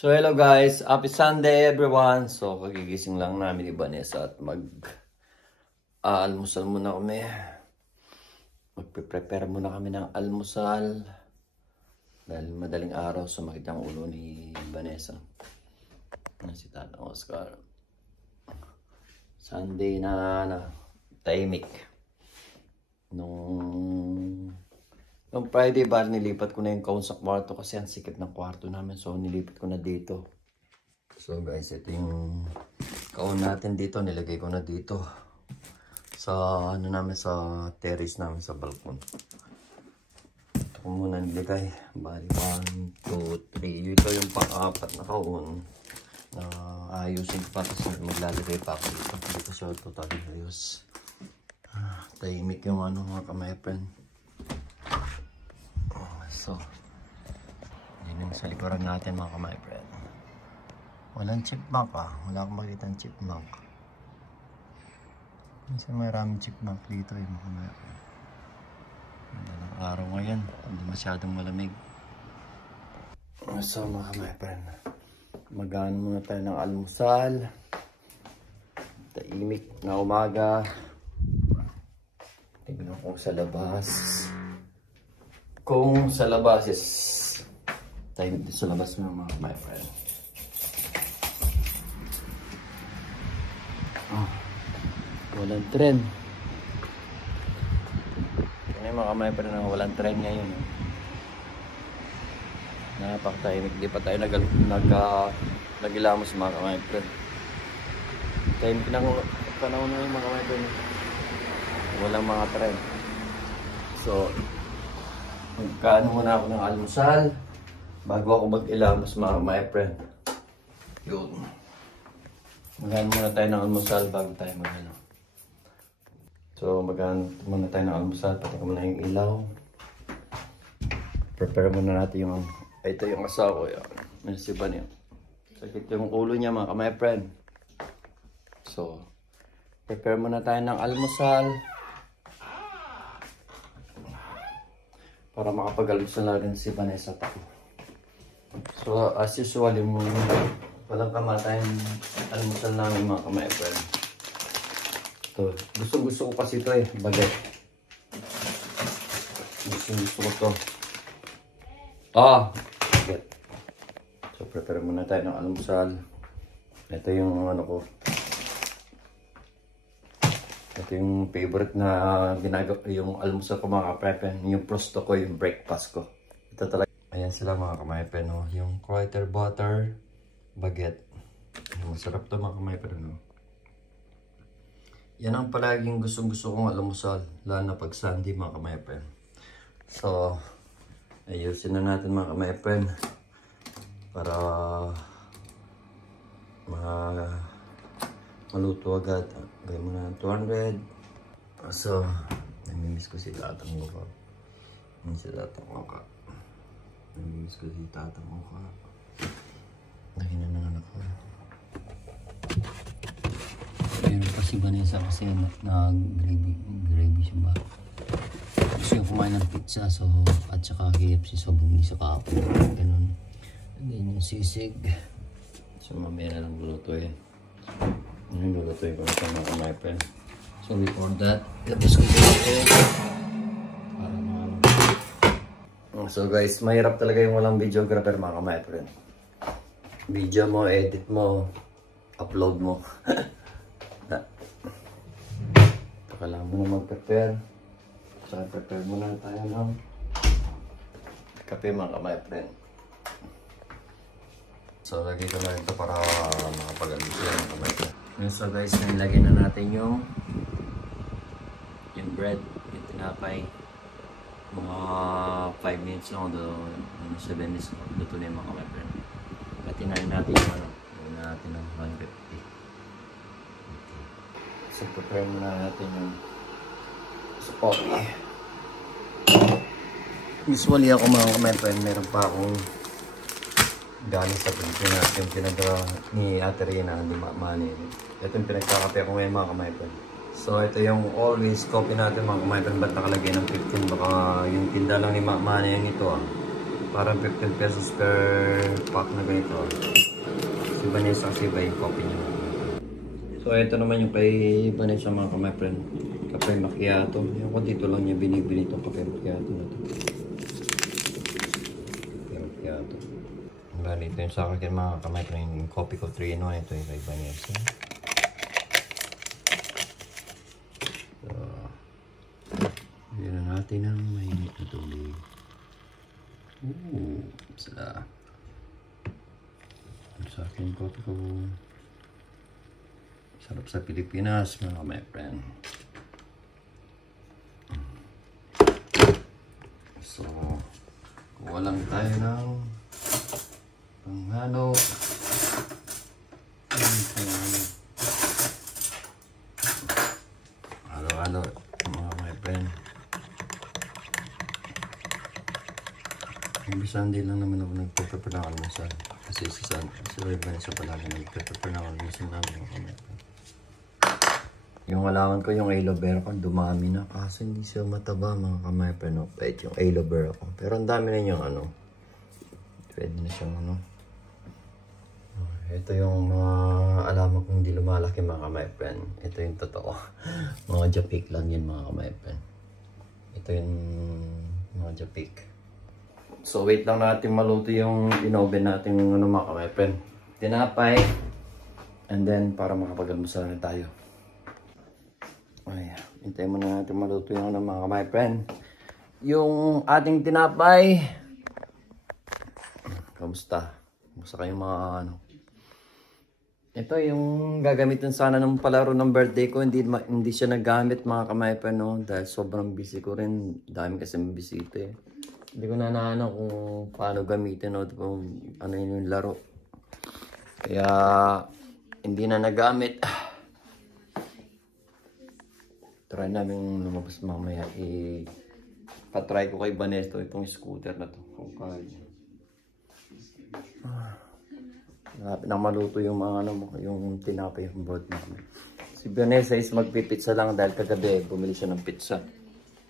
So hello guys, happy Sunday everyone. So kagigising lang namin ni Vanessa at almusal muna kami. Magpe-prepare muna kami ng almusal. Dahil madaling araw sumakit ang ulo ni Vanessa. Si Tata Oscar. Sunday na tahimik. Nung Friday ba, nilipat ko na yung kaun sa kwarto kasi ang sikip ng kwarto namin. So, nilipat ko na dito. So, guys, ito yung kaun natin dito. Nilagay ko na dito. Sa, sa terrace namin sa balkon. Ito ko muna nilagay. Bali, 1, 2, 3. Ito yung pang-apat na kaun. Ayusin pa kasi maglalagay pa ako dito. Hindi ko siya totally ayos. Tahimik yung mga kamay friend. So, yun yung sa likuran natin mga kamay friend. Walang chipmunk Wala akong makita ng chipmunk. Minsan maraming chipmunk dito yung mga kamay friend. Madalang araw ngayon. Hindi masyadong malamig. So mga kamay friend, magaan muna tayo ng almusal. Tahimik na umaga. Tingnan ko sa labas. Kung sa labas is tahimik din sa labas mga my friend. Walang tren. Ano yung mga my friend na walang tren ngayon. Napakatahimik. Di pa tayo nagilamos mga my friend. Tahimik na panahon na yung mga my friend. Walang mga tren. So, magkaano muna ako ng almusal bago ako mag-ilamos mga my friend. Yun. Magkaano muna tayo ng almusal bago tayo mag-ano. So, magkaano muna tayo ng almusal. Pati ko muna yung ilaw. Prepare muna natin yung... Ito yung asawa ko. Yan. Si Van yun. Sakit yung ulo niya mga my friend. So, prepare muna tayo ng almusal. Para makapag-almusal na rin si Vanessa at ako. So, as usual, yung walang kamatayan almusal namin mga kamay friend. Ito, gusto ko kasi ito baget. Gusto ko to. Baget. So, prepare muna tayo ng almusal. Ito yung ko. Ito yung favorite na ginagawa, yung almusal ko mga kamepen, yung prosto ko, yung breakfast ko. Ito talaga. Ayan sila mga kamepen, no? Yung quarter butter baguette. Masarap to mga kamepen, no? Yan ang palaging gusto kong almusal, lalo na pag Sunday mga kamepen. So, ayusin na natin mga kamepen para maluto agad. Gawin mo na 200. So, namimiss ko si tatang mukha. Namimiss ko si tatang mukha. Lagi na ng anak ko. Pero pa si Vanessa kasi nag-gravy siya ba. Gusto yung kumain ng pizza. So, at saka KFC. So, bumili sa kahapon. Ganun. And then yung sisig. So, mamaya na lang lulutuin. Yung lulutuin ko ito mga my friend. So before that, tapos ko ito para So guys, mahirap talaga yung walang videographer mga my friend. Video mo, edit mo, upload mo. Kailangan mo na mag-prepare. So prepare muna tayo ng kape mga my friend. So lagay ko na ito para makapag-almusal mga my friend. So guys, nilagay na natin yung bread, yung tinapay. Mga 5 minutes lang, 7 minutes luto na yung mga friend. Patinayin natin yung gawin natin ng 150. So prepare muna natin yung spaghetti. Usually ako mga friend, meron pa akong galing sa Pilipinas, yung pinagawa ni Ate Rina, ni Mama ni. Ito yung pinagkakape ako ngayon mga kamay-friend. So ito yung always coffee natin mga kamay-friend. Ba't nakalagay ng 15? Baka yung tinda lang ni Mama na yun ito Para 15 pesos per pack na ganito. Si Vanessa kasi iba yung coffee niya. So ito naman yung kay Vanessa mga my friend. Kape macchiato. Yung ko dito lang niya binibili itong kape macchiato na to. Kape macchiato. Bali ito yung sa akin mga my friend. Yung coffee ko 3-in-1. Ito yung kay Vanessa. So, bigyan na natin ng mainit na tubig. Sila. Sa akin coffee ko. Sarap sa Pilipinas mga my friend. So, kuha lang tayo ng panghalo. Halo-halo mga my friend. Minsan din lang naman ako nagpe-prepare ng almusal. Kasi si Vanessa palagi nagpe-prepare ng almusal namin mga my friend. Yung alaman ko, yung aloe vera ko, dumami na. Kaso hindi siya mataba mga kamay friend. No? Pwede yung aloe vera ko. Pero ang dami na yung ano. Pwede na siyang ano. Ito yung mga alaman kong hindi lumalaki mga kamay friend. Ito yung totoo. Mga japik lang yun mga kamay friend. Ito yung mga japik. So wait lang natin maluto yung inoven natin ano mga kamay friend. Tinapay. And then para makapag-almusal na tayo. Ay, hintayin muna natin maluto yung ano mga my friend. Yung ating tinapay. Kamusta? Kamusta kayong mga ano? Ito yung gagamitin sana ng palaro ng birthday ko. Hindi siya nagamit mga kamay friend no? Dahil sobrang busy ko rin. Dami kasi bisita eh. Hindi ko na naano kung paano gamitin o kung ano yung laro. Kaya hindi na nagamit. Try namin lumabas mamaya. Patry ko kay Vanessa itong scooter na to. Kung kaya. Lapit na maluto yung mga ano, yung tinapay yung broad namin. Si Vanessa is magpipizza lang dahil kagabi bumili siya ng pizza.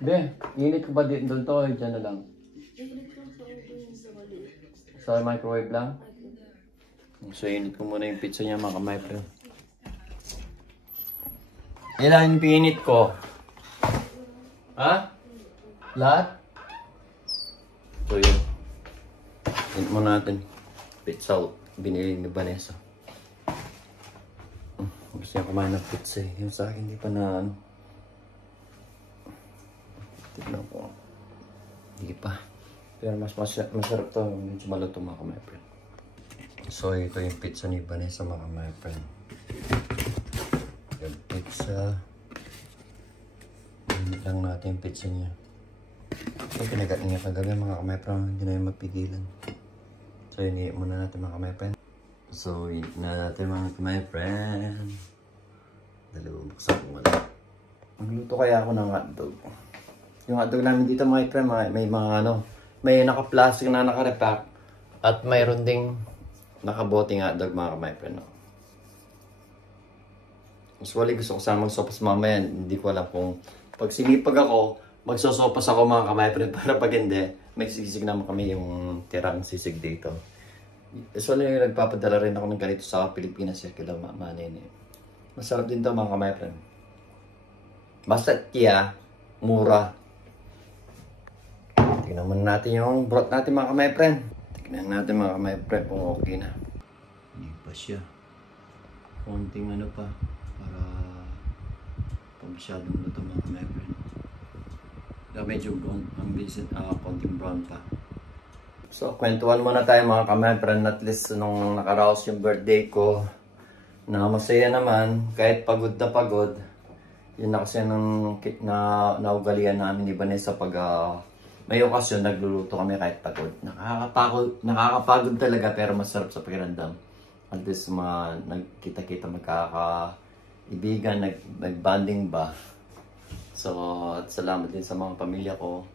Be, init ko ba doon to? Diyan na lang. Sa microwave lang? So init ko muna yung pizza niya mga kamay. Ilan pinit ko? Ha? Lahat? So yun. Pinit mo natin. Pizza out. Binili ni Vanessa. Gusto niya kumain ng pizza eh. Yung sa akin hindi pa na ano. Tignan ko. Hindi pa. Pero mas masarap to. Medyo maluto mga my friend. So ito yung pizza ni Vanessa mga my friend. Yung pizza. Hinit lang natin yung pizza niya. So pinagat niya kagabi mga kamay friend. Hindi na yung mapigilan. So yun muna natin mga kamay friend. So hinit na natin mga kamay friend. Dalawang buksan ko muna. Magluto kaya ako ng hotdog. Yung hotdog namin dito mga friend. May mga ano. May naka-plastic na naka-repack. At mayroon ding nakaboting hotdog mga kamay friend. No? Usually gusto ko sana magsopas mamaya. Hindi ko alam kung pag sinipag ako, magsosopas ako mga kamay friend. Para pag hindi, may sisig naman kami yung tirang sisig dito. Usually nagpapadala rin ako ng ganito sa Pilipinas. Kaya manin eh. Masarap din to mga kamay friend. Basta kaya, mura. Tignan muna natin yung broth natin mga kamay friend. Tignan natin mga kamay friend kung okay na. Hindi pa siya. Konting ano pa. Para masyadong luto mga my friend. Medyo ang bisit, konting brown pa. So, kwentuhan muna tayo mga kamay friend. At least nung nakaraos yung birthday ko, na masaya naman, kahit pagod na pagod. Yun na kasi nung naugalian namin ni Vanessa pag may okasyon, nagluluto kami kahit pagod. Nakakapagod talaga pero masarap sa pakiramdam. At least nagkita-kita magkakaibigan, nag-bonding ba. So, at salamat din sa mga pamilya ko,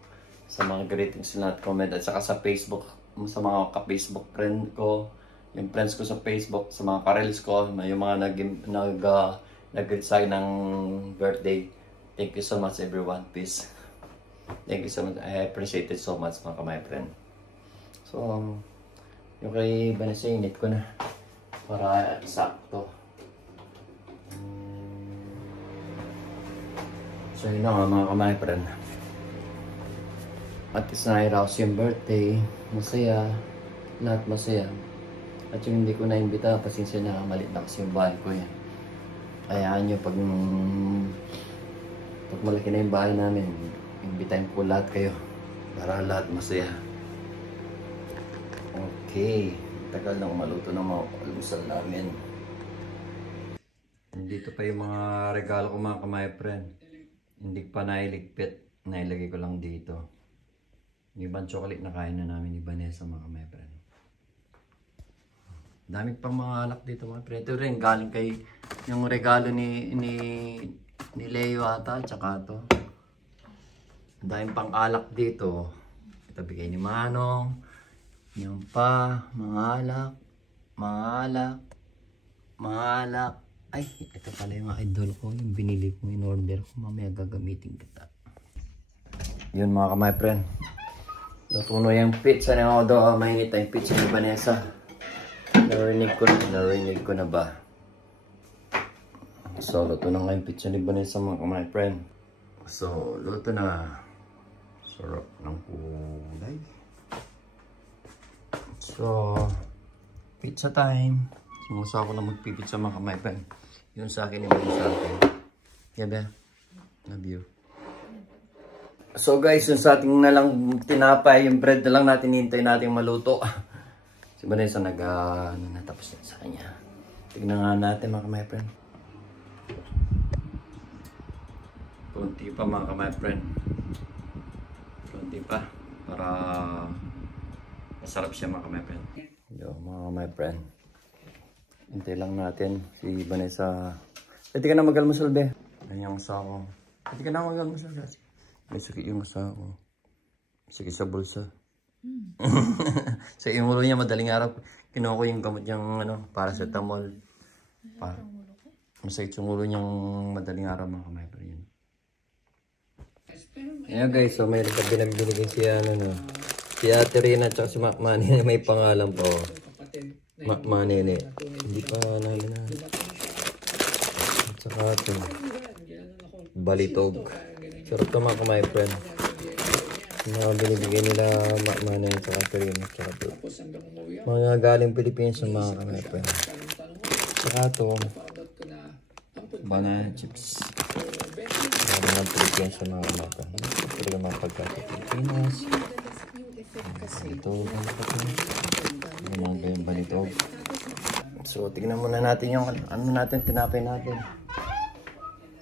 sa mga greetings nila at comment, at saka sa Facebook, sa mga ka-Facebook friend ko, yung friends ko sa Facebook, sa mga karels ko, yung mga nag-greet sa akin ng birthday. Thank you so much everyone, peace. Thank you so much, I appreciate it so much mga kamay friend. So, yung kay Vanessa, init ko na. Para sakto. So yun na nga mga kamay friend. At least nairaos yung birthday. Masaya. Lahat masaya. At yung hindi ko na-imbita, pasensya na, malit na kasi yung bahay ko yan. Hayaan nyo pag malaki na yung bahay namin, imbitahin ko lahat kayo. Para lahat masaya. Okay. Tagal nang maluto ng mga almusal namin. Dito pa yung mga regalo ko mga kamay friend. Hindi pa nailigpit. Nailagay ko lang dito. Yung ibang chocolate na kain na namin ni Vanessa mga kamay friend. Dami pang mga alak dito mga friend. Ito rin galing kay yung regalo ni Leo ata. Tsaka to. Dami pang alak dito. Ito bigay ni Manong. Yung pa. Mga alak. Ay, ito pala yung idol ko. Yung binili ko, in-order ko. Mamaya gagamitin kita. Yun mga kamay friend. Natuno yung pizza na ako doon. Mainit na yung pizza ni Vanessa. Narinig ko na ba? So, luto na nga yung pizza ni Vanessa mga kamay friend. So, luto na. Sarap ng kulay. So, pizza time. Sumusa ako na magpipizza mga kamay friend. Yun sa akin, yung sa akin. Yeah, ba? Love you. So guys, yung sa ating na lang tinapay, yung bread na lang natin, hintay natin maluto. Si Vanessa natapos na sa kanya. Tignan nga natin mga kamay friend. Kunti pa mga kamay friend. Kunti pa. Para masarap siya mga kamay friend. Yo mga kamay friend. Hintay lang natin si Vanessa. Pwede ka na mag-almusal be. Ayan yung usa ko. Pwede ka na mag-almusal kasi. May sakit yung usa ko. Sakit sa bulsa. Sa yung ulo niya madaling araw. Kinuha ko yung gamot niyang paracetamol. Masakit yung ulo niyang madaling araw mga kamay pa rin. Ayan guys, so may binibigyan si Ate Rina at si Mac Manny. May pangalan po. Mac Manny. Hindi pa namin na. At saka ito. Balitog. Sarap ito mga kamay friend. Mga binibigay nila Mac Manny at saka Ate Rina. Mga galing Pilipinas ng mga kamay friend. At saka ito. Banana chips. Mga Pilipinas ng mga kamay friend. Ito yung mga pagkata Pilipinas. Ito yung balitog. So tingnan muna natin yung tinapay natin.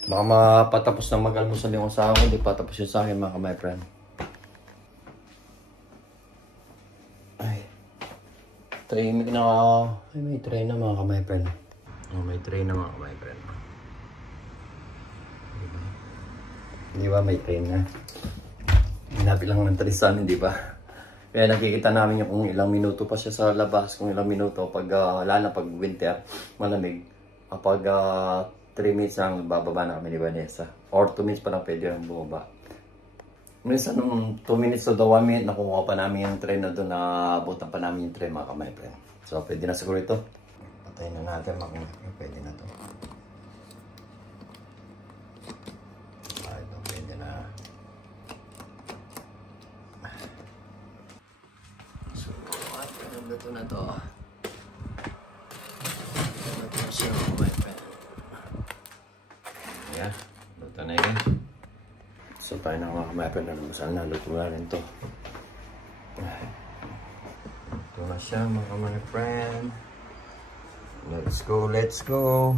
Baka mapatapos na mag-almusal yung usaha ko, hindi patapos yun sa akin mga kamay friend. Ay, tahimik na ako. Ay, may tray na mga kamay friend. Oh, may tray na mga kamay friend. Di ba may tray na? Hinabi lang ng tray sa amin, di ba? Kaya nakikita namin yung kung ilang minuto pa siya sa labas, kung ilang minuto pag lalo pag winter, malamig. Kapag 3 minutes lang bababa na kami ni Vanessa. Or 2 minutes pa lang pwede yung bumaba. Minsan nung 2 minutes to 1 minute, nakuha pa namin yung train na doon, na abutan pa namin yung train mga kamay friend. So pwede na siguro ito. Patayin na natin mga kamay. Pwede na to. Ito pwede na. So at luto na to. Luto na siya mga kamay friend. Yeah, luto na yun. So tayo na mga kamay friend, na luto na rin to. Luto na siya mga kamay friend. Let's go, let's go.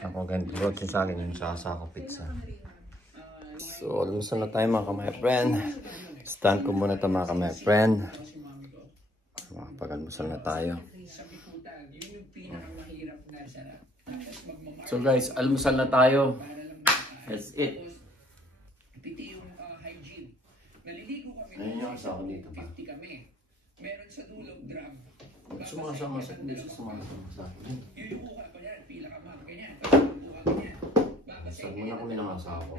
Ako ganito luto sa akin yung sasako pizza. So almusal na tayo mga kamay friend. Stand ko muna ito mga kamay friend. Makapag-almusal na tayo. So guys, almusal na tayo. That's it. Ayun yung asa ko dito pa. Meron sa dulog drum. Sumasama sa hindi sumasama sa akin. Saan mo na kami ng asa ko?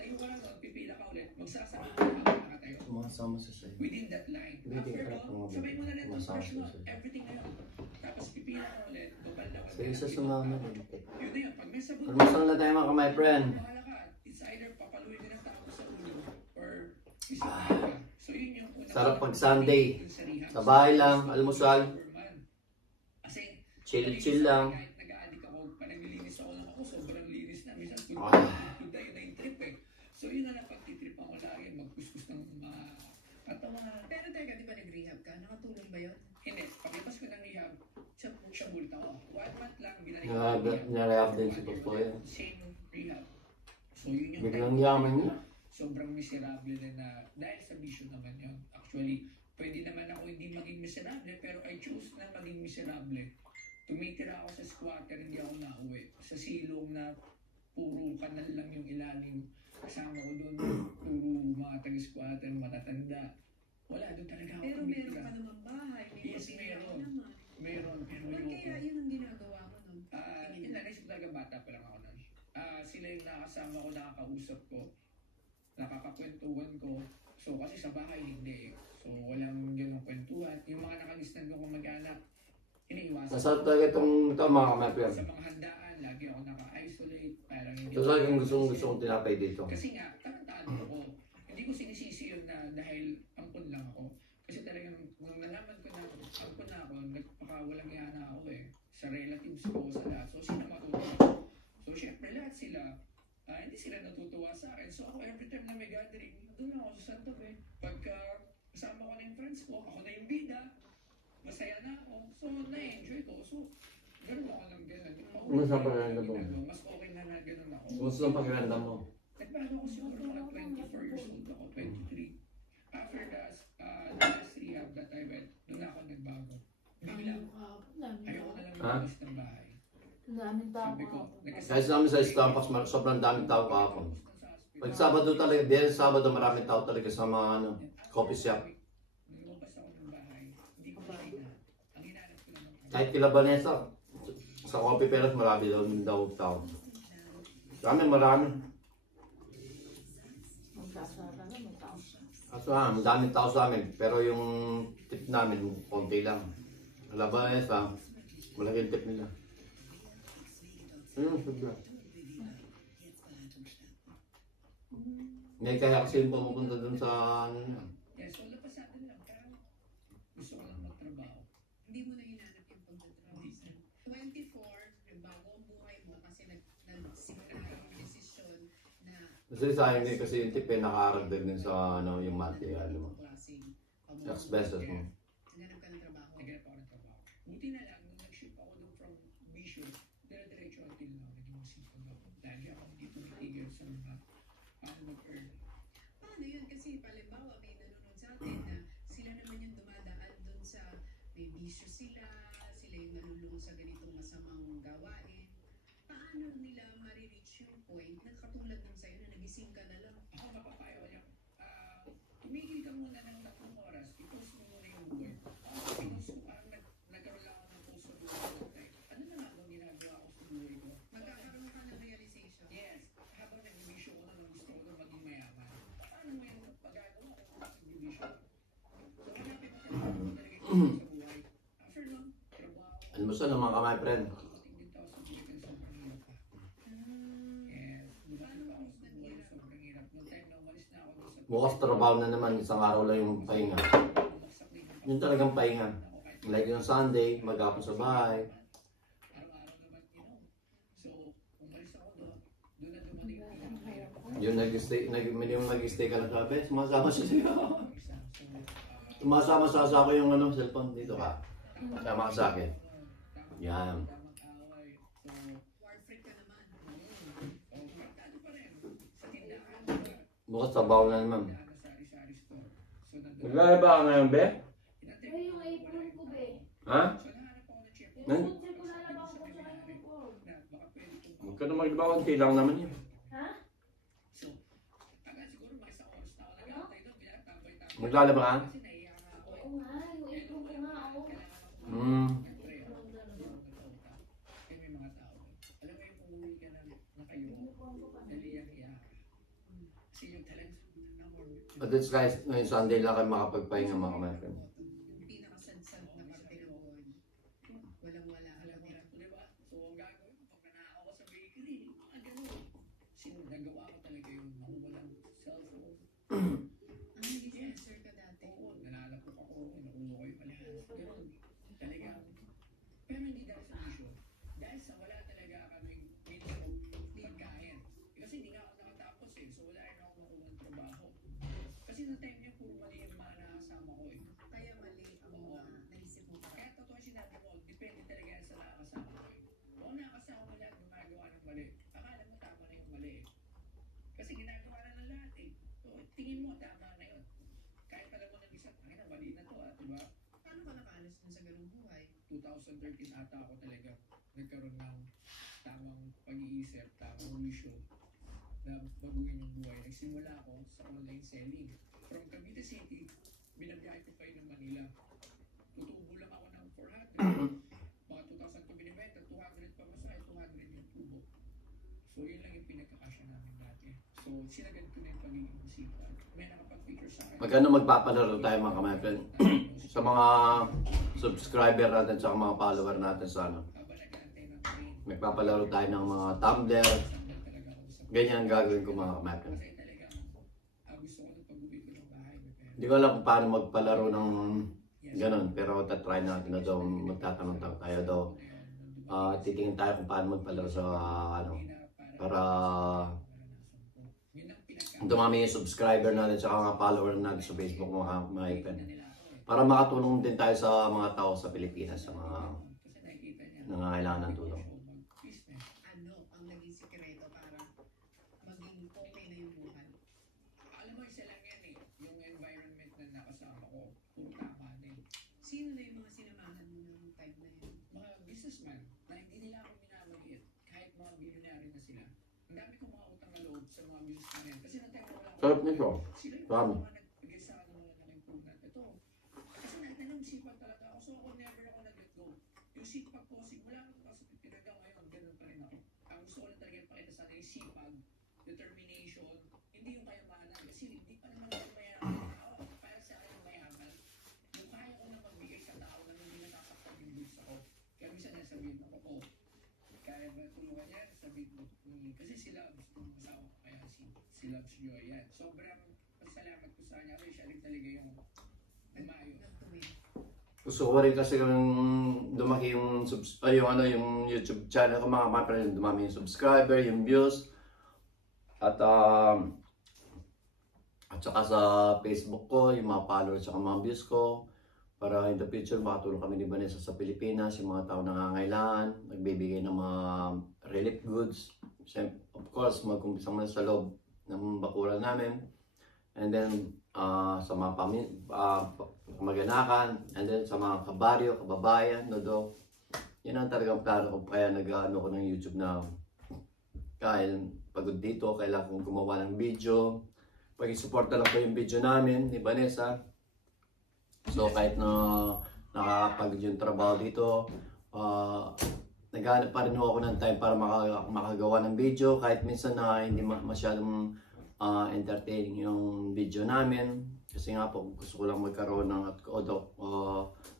tayo ka lang, pipila ka ulit, magsasabi ka nakatayo. Sumasama siya sa'yo. Within that line. Hindi After ka nun, lang sabay mo na rin ang sumasama brush mo, siya sa'yo. everything na yun. Tapos pipila ka ulit, gupal lang. Sige sa sumama din. Yun na yun, pag may sabon Almusal na tayo mga my friend. bahala ka. It's either papaluin din ang tao sa ulo or isipin ka. So yun yung unang Sarap pag Sunday. Sa bahay lang, almusal. Kasi Chill lang. kahit nag-a-addict ako, pag naglilinis ako lang ako, sobrang linis na. Minsan good day na yung trip eh. So yun na lang pagtitripan ko lagi, magkuskus ng mga katawan. Pero teka, di ba nag-rehab ka? Nakatulong ba yun? Hindi, paglipas ko ng rehab, siya bulta ko. 1 month lang, binalik ko. Narehab din si Tokto yan. Same rehab. So yun yung Biglang yaman niya. sobrang miserable na dahil sa bisyo naman yun. Actually, pwede naman ako hindi maging miserable, pero I choose na maging miserable. Tumitira ako sa squatter, hindi ako nauwi. Sa silong na puro kanal lang yung ilalim. Kasama ko doon, puro mga taga-squatter, matatanda. Wala, doon talaga ako Pero meron tumitira. ka naman bahay. May Yes, pamilya ka meron. naman. Meron, pero Ba't yung... kaya yun ang ginagawa mo nun? Yun na, naisip talaga bata pa lang ako nun. Sila yung nakasama ko, nakakausap ko, nakakakwentuhan ko. So, kasi sa bahay, hindi. So, walang ganong kwentuhan. Yung mga nakalistan ko kung mag-anak, iniiwasan. Nasarap talaga itong mga my friend. Sa mga handaan, lagi ako naka-isolate. Parang hindi Ito talaga yung gusto kong tinapay dito. Kasi nga, tarantado ako. Hindi ko sinisisi yun na dahil ampun lang ako. Kasi talagang, nung nalaman ko na ampun na ako, nagpakawalang yana ako eh. Sa relatives ko, sa lahat. So, sino matutuwa? So, syempre, lahat sila, hindi sila natutuwa sa akin. So, ako, every time na may gathering, doon ako sa Santa Fe. Pagka kasama ko na yung friends ko, ako na yung bida, masaya na ako. So, na-enjoy ko. So, ganun ako lang ganun. Kumusta ang pakiramdam mo? Mas okay na ganun ako. Kumusta ang pakiramdam mo? Nagbago ako siguro mga 24 years old ako, 23. After the last rehab that I went, doon ako nagbago. Bigla, ayoko na lang lumalis ng bahay. Sabi ko, Kahit namin sa Starbucks, sobrang daming tao kahapon. Pag Sabado talaga, Biyernes Sabado, maraming tao talaga sa mga coffee shop. Nung lumabas ako ng bahay, hindi ko makina. Ang hinanap ko naman. Kahit kila Vanessa, sa coffee peras, marami daw tao. Marami. Kaso madaming tao sa amin, pero yung tip namin, konti lang. Kila Vanessa, malaking tip nila. Sobra. May kaya kasi yung pumupunta dun sa ano yan. Yes, wala pa sa atin lang. Pero gusto ko lang magtrabaho. Hindi mo na hinanap yung pagtatrabaho. 24, nagbago ang buhay mo kasi nagsimula yung desisyon na Kasi sayang din kasi yung tip eh, nakaaragdag din sa ano, yung material mo. klaseng Expenses mo. naghanap ka ng trabaho. Naghanap ako ng trabaho. Buti na lang, nung nag-ship ako doon from Bisho, dire-diretso until now, naging masipag ako. Lagi ako hindi tumitigil sa mga paano mag-earn. Paano yun? Kasi palimbawa may nanonood sa atin na sila naman yung dumadaan dun sa may bisyo sila yung nalulung sa ganitong masamang gawain. Paano nila marireach yung point na katulad ng sa'yo na nagising ka na lang? Ako mapapayo niya, tumigil ka muna ng 3 oras, i-post mo muna yung buhay. Nagkaroon lang ako ng post sa buhay ko. Ano na nga bang ginagawa ko sa buhay ko? Magkakaroon ka ng realization. Yes, habang nag-ibisyo ko na lang gusto ko na maging mayaman. Paano mo yung pagagawa ko kung nag-ibisyo? So, hanapin mo talaga kung talaga yung gusto sa buhay. After lang, trabaho. Ano mo sa naman ka my friend? Tingin tao sa buhay kasi sobrang hirap pa. Yes, dumating pa ako sa buhay, sobrang hirap. Noong time na umalis na ako doon sa Bukas trabaho na naman, isang araw lang yung pahinga. bumagsak din yung Yun talagang pahinga. Like yung Sunday, maghapon sa bahay. araw-araw naman inom. So, umalis ako doon. Doon na dumating yung pinakamahirap ako. Yung nag-stay ka lang sabi, sumasama siya siya. Isa. So, Sumasama sa ko yung ano, cellphone dito ka. Tama ka sa akin. Yan. tamang-away. So, War freak ka naman. barkado pa rin. Sa tindahan, Bukas trabaho na naman. tindahan na sari-sari store. So, nandun. Maglalaba ka ngayon, be? Inantay Ay, yung apron ko, be. Ha? So, nahanap ako ng chef. Nan? Kutsi ko lalaba ko sa apron ko. Na baka pwede kong Huwag ka na maglaba, konti lang naman yun. Ha? So, tagal siguro mga isang oras na ako nag-aantay doon. Pinatambay-tambay. Maglalaba ka? Kasi naiya nga ako eh. Oo nga, yung apron ko nga, oh. Hmm. Siyempre, may mga tao. Alam mo yung umuwi ka na kayo, dali ang iya. Kasi yung talagang But it's guys, ngayon Sunday lang kayo makapagpahinga mga ka-my-friend. Yung pinakasadsad na parte ng buwan. Walang-wala alam alam mo mo. na, di ba? So, ang gagawin ko, pag nanakaw ko sa bakery, mga ganun. Nagawa ko talaga yung makuwalang cellphone. Naging sensor ka dati. Oo, nalalapok ako, nakuha ko yung palihas. Ganun. Talagang, pero hindi dahil sa bisyo. Dahil sa wala talaga kaming minimum pagkain. Kasi hindi nga ako nakatapos eh. So wala rin ako makuha ng trabaho. Kasi sa time niya, puro mali yung mga nakasama ko eh. Kaya mali ang mga naisip mo pa. Kaya totoo yung sinabi mo, depende talaga yan sa nakakasama ko eh. Kung nakakasama mo lahat gumagawa ng mali, akala mo tama na yung mali eh. Kasi ginagawa na ng lahat eh. So, tingin mo, tama na yun. Kahit pala mo ng isa, ay na, mali na to ah, diba? Paano ka nakaalis dun sa ganung buhay? 2013 ata ako talaga nagkaroon ng tamang pag-iisip, tamang wisyo na baguhin yung buhay. Nagsimula ako sa online selling. From Cavite City, binabiyahe ko pa yun ng Manila. Tutubo lang ako ng 400. Mga 2,000 ko binibenta, 200 pa masaya, 200 yung tubo. So yun lang yung pinagkakasya namin dati. So sinagad ko na yung pagiging masipag. May nakapag-feature sa akin. Magkano magpapalaro tayo mga ka-my-friend? Sa mga subscriber natin sa mga follower natin sa ano. Magpapalaro tayo ng mga tumbler. Ganyan ang gagawin ko mga ka-my-friend. Kasi talagang gusto ko na pag-uwi ko ng bahay. Hindi ko alam kung paano magpalaro ng ganun. Pero tatry natin na daw. Magtatanong tayo daw. Titingin tayo kung paano magpalaro sa ano. Para dumami yung subscriber natin sa mga follower natin sa Facebook mga ka-my-friend. Para makatulong din tayo sa mga tao sa Pilipinas, sa mga nangangailangan ng tulong. Ano ang naging sikreto para maging okay na yung buhay? Alam mo, isa lang yan eh. Yung environment na nakasama ko, puro tama din. Sino na yung mga sinamahan mo ng time na yun? Mga businessman na hindi nila ako minamaliit, kahit mga billionaire na sila. Ang dami kong mga utang na loob sa mga businessman yan. Kasi natay ko wala Sarap nito. sila yung Dami. mga nagbigay sa akin ng malaking improvement. Ito. Kasi nakita nung sipag talaga ako. So ako never ako nag-let go. Yung sipag ko, simula ko kasi pinagawa ngayon, ganun pa rin ako. Ang gusto ko lang talaga ipakita sa akin yung sipag, determination, hindi yung kayamanan. Kasi hindi pa naman ako mayaman. Ako, para sa akin yung mayaman, yung kaya ko na magbigay sa tao na hindi nasasaktan yung goods ako. Kaya minsan nasabihin ako, oh, kaya ba tulungan yan? Sabihin mo, kasi sila gusto ng asawa ko, kaya si Loves Joy yan. Sobrang pasalamat ko sa kanya kasi siya rin talaga yung umayo. Nagtuwid. Gusto ko rin kasi yung dumaki yung, yung YouTube channel ko mga ka-my-friend. Dumami yung subscriber, yung views. At saka sa Facebook ko, yung mga followers at mga views ko. Para in the future, makatulong kami ni Vanessa sa Pilipinas, yung mga tao nangangailangan, nagbibigay ng mga relief goods. Of course, mag-umpisa muna sa loob ng bakuran namin. And then, sa mga kamag-anakan, and then sa mga kabaryo, kababayan, nodo. Yun ang talagang plano ko. Kaya nag-ano ko ng YouTube na kahit pagod dito, kailangan kong gumawa ng video. Pag-isuporta lang ko yung video namin ni Vanessa. So kahit na nakakapagod yung trabaho dito, naghanap pa rin ako ng time para makagawa ng video. Kahit minsan na hindi masyadong entertaining yung video namin. Kasi nga po, gusto ko lang magkaroon ng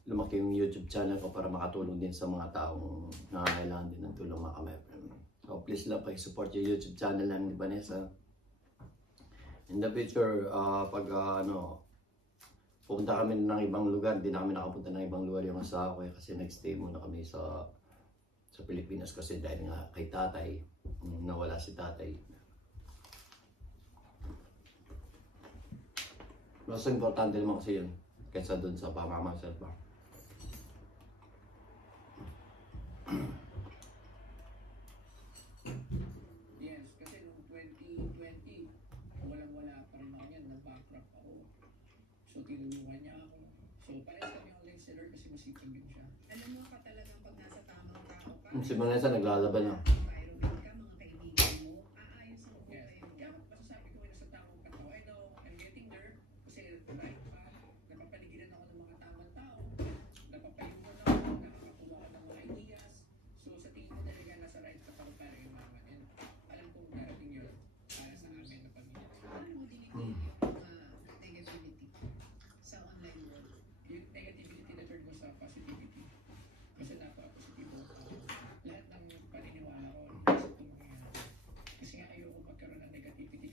lumaki yung YouTube channel ko para makatulong din sa mga taong nangangailangan din ng tulong mga ka-my-friend. So please lang pag-support yung YouTube channel namin ni Vanessa. In the future, pupunta kami ng ibang lugar, hindi na kami nakapunta ng ibang lugar yung asawa ko kasi nag-stay muna kami sa Pilipinas kasi dahil nga kay tatay, nawala si tatay. Mas importante naman kasi yun kaysa dun sa pamamasal pa. Yes, kasi noong 2020, walang-wala pa rin ako yan, nag-bankrupt ako. So tinulungan niya ako. So parehas kami online seller kasi masipag din siya. Alam mo ka talagang pag nasa tamang tao ka, Si Vanessa naglalaban na. environment ka, mga kaibigan mo, aayos ang buhay Yes. mo. Kaya masasabi ko na sa tamang panahon, I know, I'm getting there. Kasi right pa, napapaligiran ako ng mga tamang tao. Napapayungan ako, nakakakuha ako ng mga ideas. So sa tingin ko talaga nasa right ka pa para yumaman. And alam kong darating yun para sa amin na pamilya. Paano mo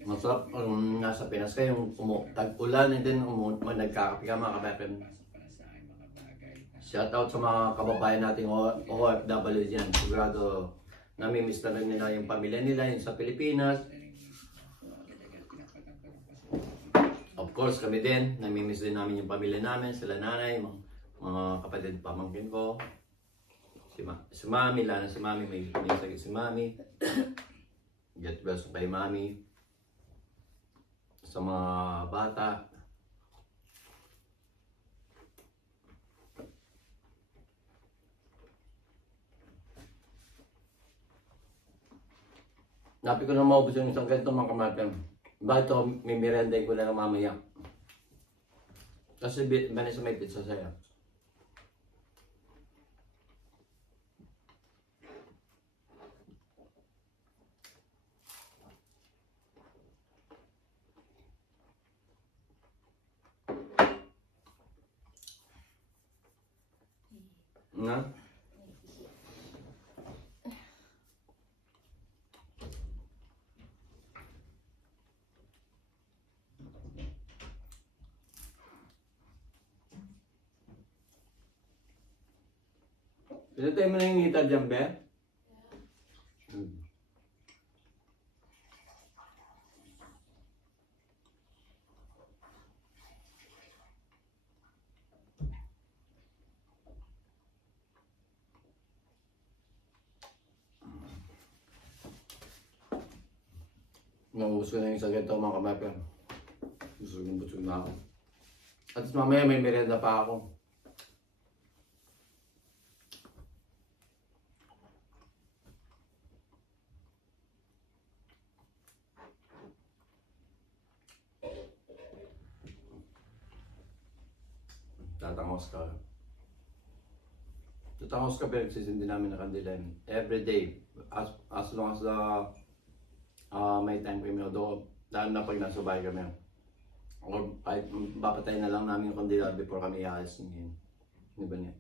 Masarap kung nasa Pinas kayo, tag-ulan and then nagkakape ka mga kabayan. Shout out sa mga kababayan nating OFW dyan. Sigurado namimiss na rin nila yung pamilya nila yung sa Pilipinas. Of course kami din, namimiss din namin yung pamilya namin, sila nanay, mga kapatid pamangkin ko. Si Mami, lalo si Mami, may sakit si Mami. Get well kay Mami. Sa mga bata. Napi ko na maubos yung isang ganito mga kamatan. Bakit ito, may merenday ko na lang mamaya. Kasi sa may pizza sa'yo. Na? Pinatay mo na yung heater dyan, Be? Naubos ko na yung sagad ito mga kabayan. Busog na ako. At mamaya may merienda pa ako. Tatangos ka pero nagsisindi namin na kandila every day as long as may time kami o doon, dahil na pag nasa bahay kami o kahit papatay na lang namin yung kandila before kami ialis ngayon. Di ba niya?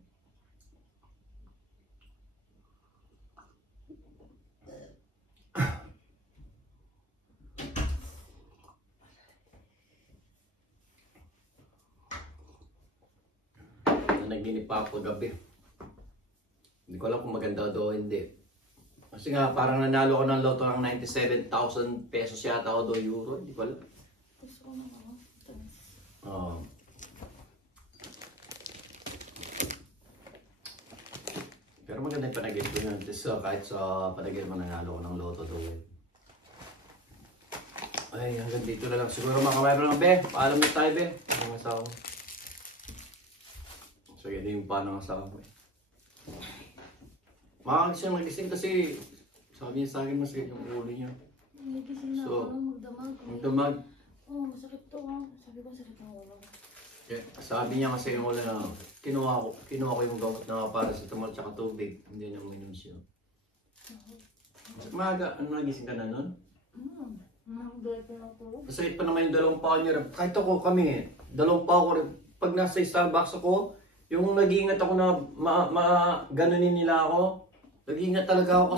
Naginip pa ako gabi. Hindi ko alam kung maganda daw o hindi. Kasi nga parang nanalo ko ng loto ng 97,000 pesos yata o do euro. Hindi ko alam. Gusto ko na ako. Pero maganda yung panagin ko yun. Kahit sa panagin mananalo ko ng loto daw. Ay, hanggang dito na lang. Siguro mga kamayro ng Be. Paalam na tayo, Be. Ang asawa ko. So, yun yung paano ng asawa ko. Makakagis siya nagising kasi sabi niya sa akin masakit yung ulo niya. Nagising na So, ako, magdamag. magdamag. Oo, masakit to ha. Sabi ko, sakit ng ulo. Sabi niya kasi yung ulo na kinuha ko yung gamot na para sa tumal tsaka tubig. Hindi na uminom siya. Maga, ano nagising ka na nun? Nakagayat na ako. Masakit pa naman yung dalawang paa niya. Kahit ako kami dalawang paa ko rin. Pag nasa Starbucks ako, yung nag-iingat ako na ganunin nila ako. Nag-iingat talaga ako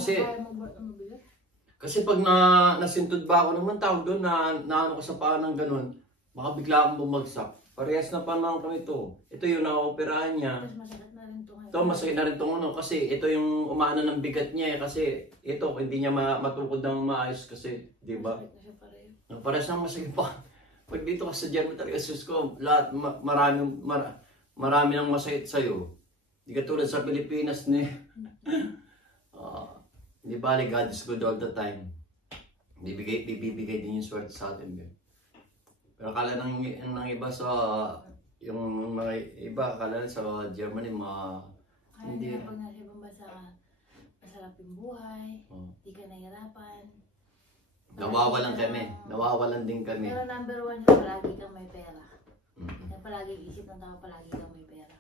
kasi pag nasintod ba ako naman tawag doon na ano ko sa paa ng ganun, baka bigla akong bumagsak. Parehas na pa naman kami ito. Ito yung na-operahan niya. Tapos masakit na rin ito ngayon. Ito, masakit na rin itong ano kasi ito yung umano ng bigat niya kasi ito hindi niya matukod ng maayos kasi, di ba? Masakit na siya pareho. Parehas na masakit pa. Pag dito ka sa Germany talaga, sus ko, lahat, marami nang masakit sa'yo. Di ka tulad sa Pilipinas ni. Di ba, God is good all the time. Bibigay din yung swerte sa atin. Pero akala ng iba sa, yung mga iba, akala sa Germany, hindi. Kaya pag nasa ibang bansa, masarap yung buhay, di ka nahihirapan. Nawawalan din kami. Pero number one yung palagi kang may pera. Kaya palagi isip ng tao, palagi kang may pera.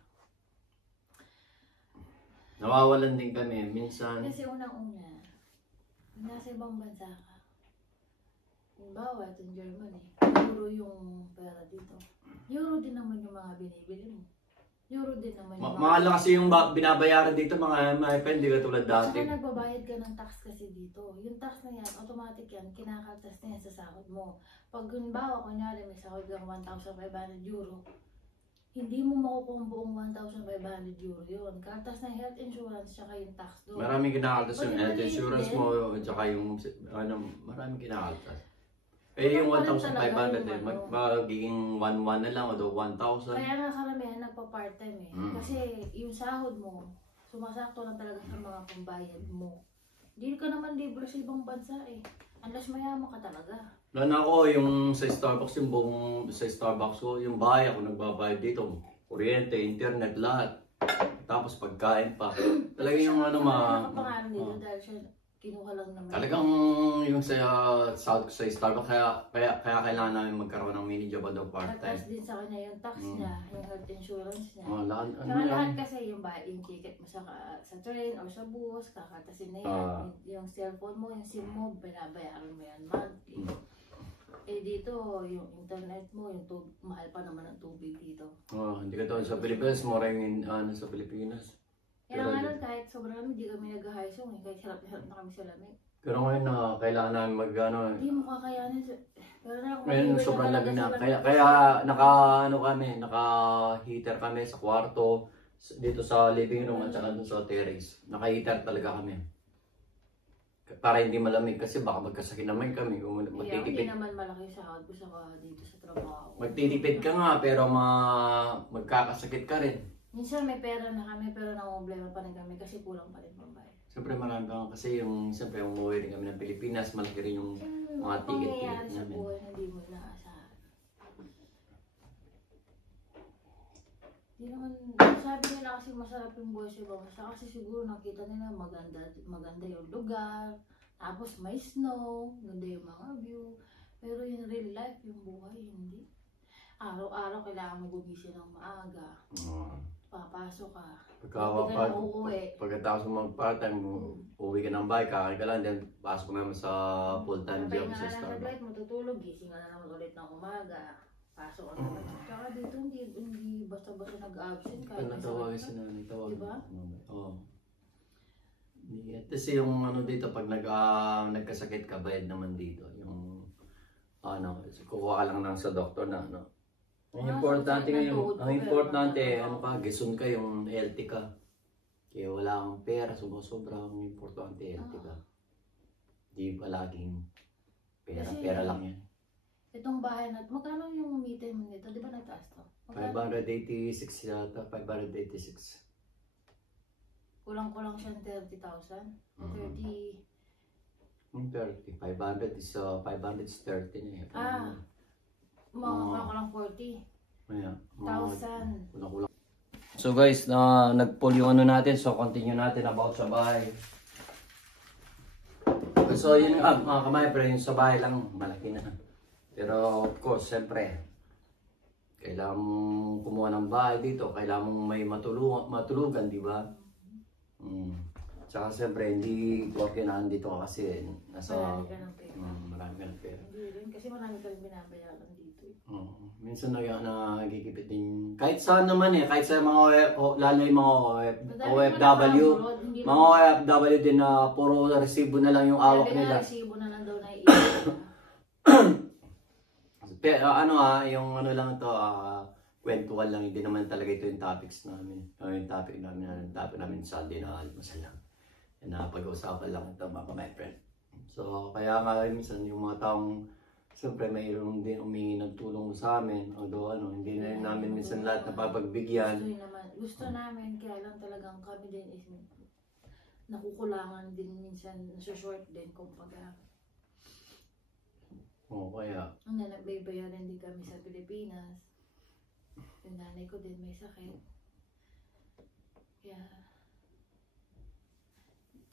Nawawalan din kami, minsan. Kasi unang-una, nasa ibang bansa ka. Halimbawa, ito in Germany, euro yung pera dito. Euro din naman yung mga binibili mo. Euro din naman Mahal na kasi yung binabayaran dito mga friend, di ka tulad dati. Saka nagbabayad ka ng tax kasi dito. Yung tax na yan, automatic yan, kinakaltas na yan sa sahod mo. Pag halimbawa, kunyari may sahod kang 1,500 euro, hindi mo makukuha ang buong 1,500 euro yun. Kaltas na health insurance, tsaka yung tax doon. Maraming kinakaltas yung Pag health insurance din, mo, tsaka yung, maraming kinakaltas. Eh, yung 1,500 eh, magiging 1,100 na lang o 1,000. Kaya nga karamihan nagpa-part-time eh. Kasi yung sahod mo, sumasakto lang talaga sa mga pambayad mo. Hindi ka naman libre sa ibang bansa eh. Unless mayaman ka talaga. Lalo ako, yung sa Starbucks, yung buong sa Starbucks ko, yung bahay ako nagbabayad dito. Kuryente, internet, lahat. Tapos pagkain pa. Talagang yung Nakapangalan dito dahil siya kinuha lang naman. Talagang yung sa Starbucks, kaya kailangan namin magkaroon ng mini job o part-time. Tapos din sa kanya yung tax niya, yung health insurance niya. Lahat, Lahat kasi yung ticket mo sa train or sa bus, kakatasin na yan. Yung cellphone mo, yung SIM mo, binabayaran mo yan monthly. Eh dito, yung internet mo, mahal pa naman ang tubig dito. Hindi ka to sa Pilipinas, mura yung sa Pilipinas. Kaya nga nun, kahit sobrang lamig, di kami nag-highsong eh. Kahit hirap na kami sa lamig. Pero ngayon na kailangan namin Hindi mo kakayanin. Pero na ako ngayon sobrang lamig na. Kaya naka-heater kami sa kwarto, dito sa living room at saka dun sa terrace. Naka-heater talaga kami. Para hindi malamig kasi baka magkasakit naman kami. Hindi naman malaki sahod ko dito sa trabaho. Magtitipid ka nga pero magkakasakit ka rin. Minsan may pera na kami pero problema pa rin kami kasi kulang pa rin pambayad. Siyempre marami ka kasi siyempre umuwi rin kami ng Pilipinas, malaki rin yung mga ticket namin. Sa namin. buhay hindi mo inaasahan. Hindi naman, sabi nila kasi masarap yung buhay sa ibang bansa kasi siguro nakita nila maganda yung lugar, tapos may snow, ganda yung mga view. Pero in real life, yung buhay hindi. Araw-araw kailangan mo gumising ng maaga. Papasok ka. Pagkatapos mo mag-part-time, uwi ka ng bahay, kakain ka lang, then pasok naman sa full-time job sa Starbucks. Matutulog, gising ka na naman ulit ng umaga. Pasok ka naman. Tsaka dito, hindi basta-basta nag-absent kahit Natawagin si nanay, tawagin. Diba? Oo. Kasi yung dito, pag nagkasakit ka, bayad naman dito. Yung, kukuha ka lang sa doktor na, Ang importante gesun ka, yung healthy ka. Kaya wala kang pera, sobra ang importante, healthy ka. Di palaging pera lang yan. Itong bahay natin, magkano yung meter mo nito? Di ba nagtaas to? 586 yata, 586. Kulang-kulang siya ng 30,000? 30. 500 is 30 na eh. Mga kulang 40. Ayan. 1,000. So guys, nag-pull yung natin. So continue natin about sa bahay. So yun nga mga kamay, pero yung sa bahay lang malaki na. Pero of course, siyempre, kailangan mong kumuha ng bahay dito. Kailangan mong may matulugan, di ba? Tsaka siyempre, hindi okay na dito kasi nasa... Marami ka ng pera. Hindi rin, kasi marami ka rin binabayaran dito. Minsan nagigipit din. Kahit saan naman kahit sa mga lalo yung mga OFW. Mga OFW din na puro resibo na lang yung awak nila. Resibo na lang daw na iiwan. Pero yung lang ito, kwentuhan lang, hindi naman talaga ito yung topics namin. Yung topic namin Sunday na almusal lang. Pag-uusapan lang ito my friend. So kaya nga minsan yung mga taong siyempre mayroon din humingi ng tulong sa amin. Although hindi na rin namin minsan lahat napapagbigyan. Gusto namin, kaya lang talagang kami din is nakukulangan din minsan, nasushort din kumbaga. Kaya. Nagbayaran din kami sa Pilipinas. Yung nanay ko din may sakit. Kaya,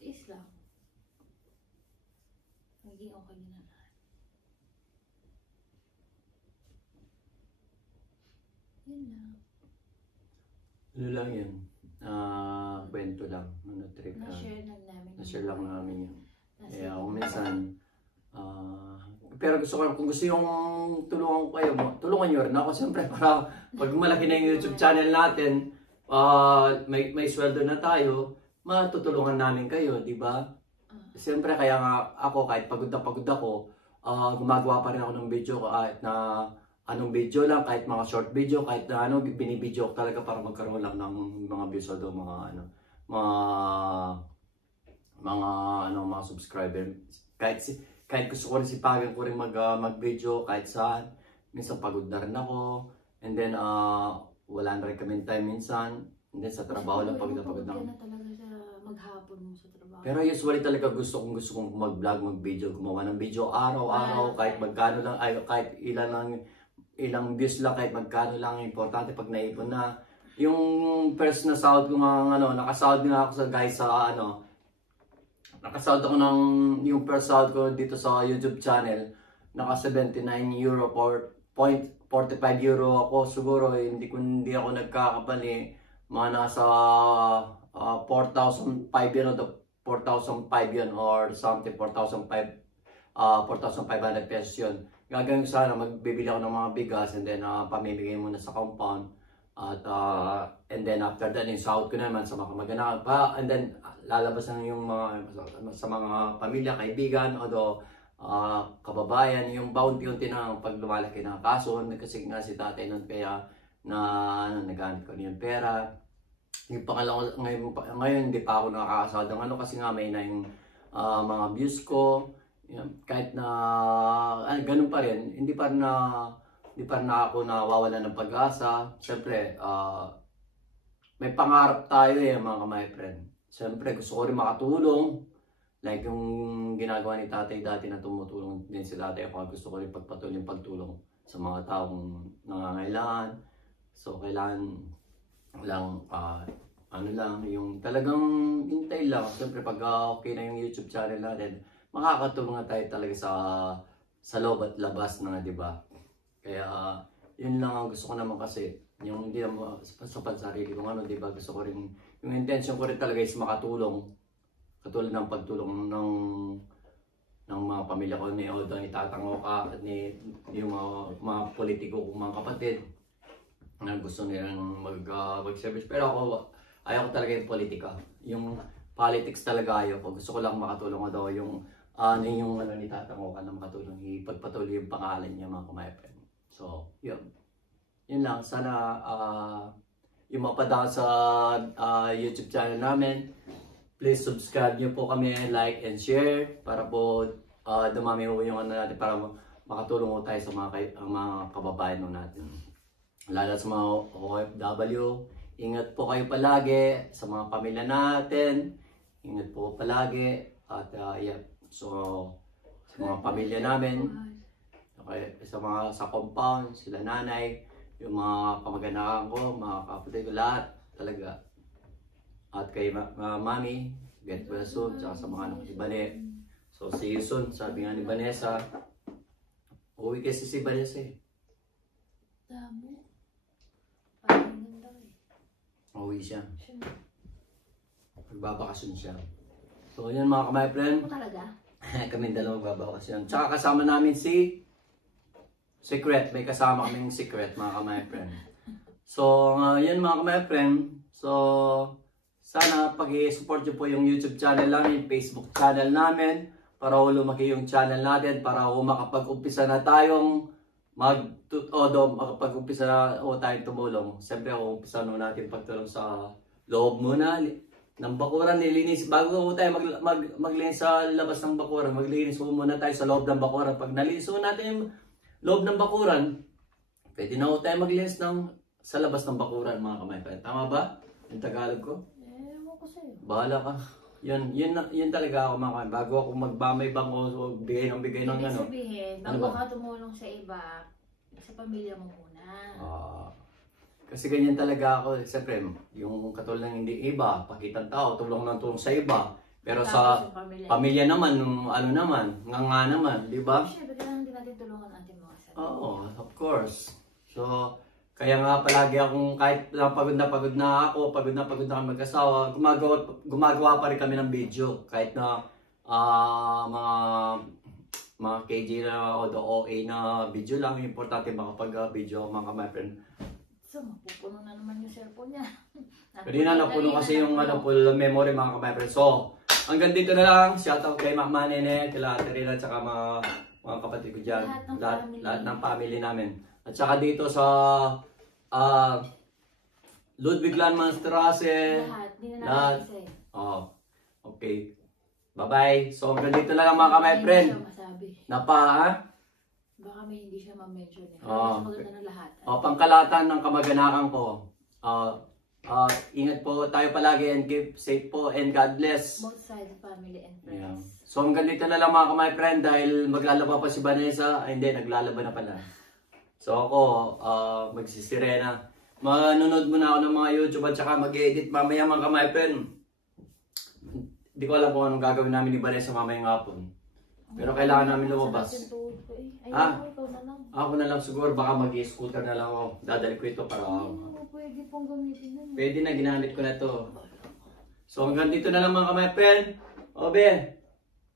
tiis lang. Magiging okay din na lahat. Yun lang. Ano lang yan? Kwento lang. Trip na-share lang namin yun. Kaya kung minsan, pero kung gusto yung tulungan ko kayo, tulungan nyo rin ako siyempre para pag malaki na yung YouTube channel natin, may sweldo na tayo, matutulungan namin kayo, di ba? Siyempre, kaya nga ako, kahit pagod ako, gumagawa pa rin ako ng video kahit na anong video lang, kahit mga short video, kahit na ano, binibideo ko talaga para magkaroon lang ng mga views o mga subscriber. Kahit gusto ko rin sipagan ko rin mag-video kahit saan. Minsan pagod na rin ako. And then, wala na rin kami time minsan. And then, sa trabaho lang, pagod na ako. Talaga sa maghapon mo sa trabaho. Pero usually talaga gusto kong mag-vlog, mag-video, gumawa ng video araw-araw, kahit magkano lang, kahit ilang views lang, kahit magkano lang, importante pag naipon na. Yung first na sahod ko nga, nakasahod nga ako sa guys sa nakasahod ako ng, yung first sahod ko dito sa YouTube channel, naka 79 euro or 0.45 euro ako, siguro, hindi ako nagkakabali, mga nasa 4,500 yun, 4,500 yun, or something, 4,500 pesos yun. Gagawin ko sana, magbibili ako ng mga bigas, and then pamimigay muna sa compound. At and then after that, yung sahod ko naman sa mga kamag-anak pa, and then lalabas na yung mga sa mga pamilya, kaibigan, o kababayan, yung bounty-unti na pag lumalaki na. Kaso, kasi nga si tatay nun, kaya nagamit ko na yung pera. Yung pangalawa, ngayon hindi pa ako nakakasahod ng kasi nga may na yung mga views ko. Kahit na ganun pa rin, hindi pa na ako nawawala ng pag-asa. Siyempre, may pangarap tayo mga my friend. Siyempre, gusto ko rin makatulong. Like yung ginagawa ni tatay dati na tumutulong din si tatay ako. Gusto ko rin pagpatuloy yung pagtulong sa mga taong nangangailangan. So, kailangan lang, yung talagang hintay lang. Siyempre, pag okay na yung YouTube channel natin, makakatulong na tayo talaga sa loob at labas na, di ba? Kaya, yun lang ang gusto ko naman kasi, yung hindi naman sa pansarili kong di ba? Gusto ko rin, yung intention ko rin talaga is makatulong. Katulad ng pagtulong ng mga pamilya ko ni Odo, ni Tatang Oka, at yung mga politiko kong mga kapatid na gusto nilang mag-service. Pero ako, ayaw ko talaga yung politika. Yung politics talaga ayaw ko. Gusto ko lang makatulong daw yung ni Tatang Oka na makatulong. Ipagpatuloy yung pangalan niya mga kumayapin. So, yun. Yun lang. Sana yung mapadaan sa YouTube channel namin. Please subscribe nyo po kami, like and share para po dumami mo yung natin para makatulong po tayo sa mga kababayan natin. Lalo sa mga OFW, ingat po kayo palagi sa mga pamilya natin. Ingat po palagi at so sa mga pamilya namin, okay, sa compound, sila nanay, yung mga kamag-anakan ko, mga kapatid ko, lahat talaga. At kay mami, get well soon, tsaka sa mga anak ni Bane. So, see you soon. Sabi nga ni Vanessa, uwi kasi si Vanessa Damo. Parang ganda Uwi siya. Magbabakasyon siya. So, yun mga kamay friend. Ako talaga? Kami dalawa magbabakasyon. Tsaka kasama namin si Secret. May kasama kaming Secret mga kamay friend. So, yun mga kamay friend. So, sana pag-i-support nyo po yung YouTube channel namin, Facebook channel namin, para lumaki yung channel natin, para makapag-umpisa na tayong makapag-umpisa na tayong tumulong. Siyempre, umpisa natin pagtulong sa loob muna ng bakuran, nilinis. Bago tayo maglinis sa labas ng bakuran, maglinis muna tayo sa loob ng bakuran. Pag nalinis natin yung loob ng bakuran, pwede na tayo maglinis sa labas ng bakuran mga kamay. Tama ba? Yung Tagalog ko? Bahala ka. Yun talaga ako mga bago ako magbamayabang o bigay ng Ibig sabihin, bago ka tumulong sa iba, sa pamilya mo muna. Kasi ganyan talaga ako. Siyempre, yung katulad ng hindi iba, pakitang tao, tulong ng tulong sa iba. Pero sa pamilya naman, nga naman, di ba? Siyempre, kailangan din natin tulungan ating mga sarili. Oo, of course. So, kaya nga palagi akong kahit lang pagod na kami mag-asawa, gumagawa pa rin kami ng video. Kahit na mga KJ na o the OA na video lang, importante makapag-video mga my friend. So, mapupuno na naman yung cellphone niya. Kanina napuno kasi yung full memory mga ka-my-friend. So, hanggang dito na lang. Shoutout kay Mama Nene, kila Terina, at saka mga kapatid ko dyan. Lahat ng family namin. At saka dito sa Ludwig Landmanstrasse. Lahat. Hindi na Lahat. natin isa eh. Oh, okay. Bye-bye. So, hanggang dito na lang mga ka-my-friend. Hindi siya masabi. Ha? Baka may hindi siya ma-mention eh. Oo. Mas maganda na lahat. Pangkalatan ng kamag-anakan ko. Ingat po tayo palagi and keep safe po and God bless. Both sides, family and Yeah. friends. So hanggang dito na lang mga ka-my friend dahil maglalaba pa si Vanessa. Ay hindi, naglalaba na pala. So ako, magsisirena. Manunod muna ako ng mga YouTube at saka mag-edit mamaya mga ka-my friend. Hindi ko alam kung anong gagawin namin ni Vanessa mamayang hapon. Pero kailangan namin lumabas. Ikaw na lang. Ako na lang siguro, baka mag-scooter na lang ako. Dadali ko ito para Hindi mo pwede pong gamitin na. pwede na, ginamit ko na to. So hanggang dito na lang mga ka-my friend. Obe,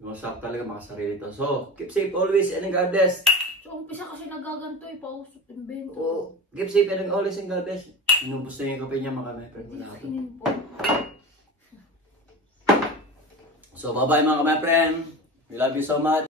masarap talaga mga sarili to. So, keep safe always and God bless. So, umpisa kasi nagaganto eh. Pausap yung bento. Oh, keep safe and always and God bless. Inubos na yung kape niya mga ka-my friend. Hindi Wala ako. kainin po. So, bye-bye mga ka-my friend. We love you so much.